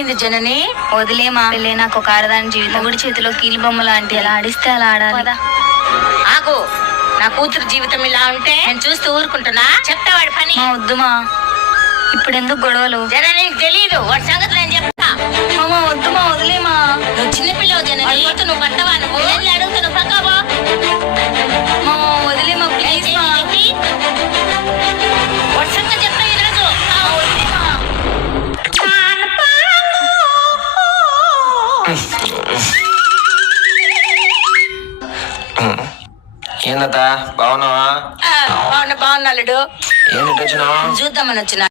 ఏమైంది జనని? వదిలేమా పెళ్ళే నాకు ఒక ఆడదాని జీవితం. మొగుడి చేతిలో కీలు బొమ్మ లాంటి ఎలా ఆడిస్తే అలా ఆడాలి. ఆగు, నా కూతురు జీవితం ఇలా ఉంటే నేను చూస్తూ ఊరుకుంటున్నా? చెప్తా వాడి పని. మా వద్దుమా, ఇప్పుడు ఎందుకు గొడవలు? జనని తెలీదు వాడి సంగతి, నేను చెప్తా. మామ వద్దుమా, వదిలేమా. నువ్వు చిన్నపిల్లవు జనని, నువ్వు పట్టవా? నువ్వు అడుగుతాను పక్కవా? మామ వదిలేమా ప్లీజ్ మా. వాడి సంగతి చెప్తా ఈరోజు. ఏందత్త బాగున్నావా? బాగున్నా అల్లుడు. ఏంటి వచ్చినావా? చూద్దామని వచ్చిన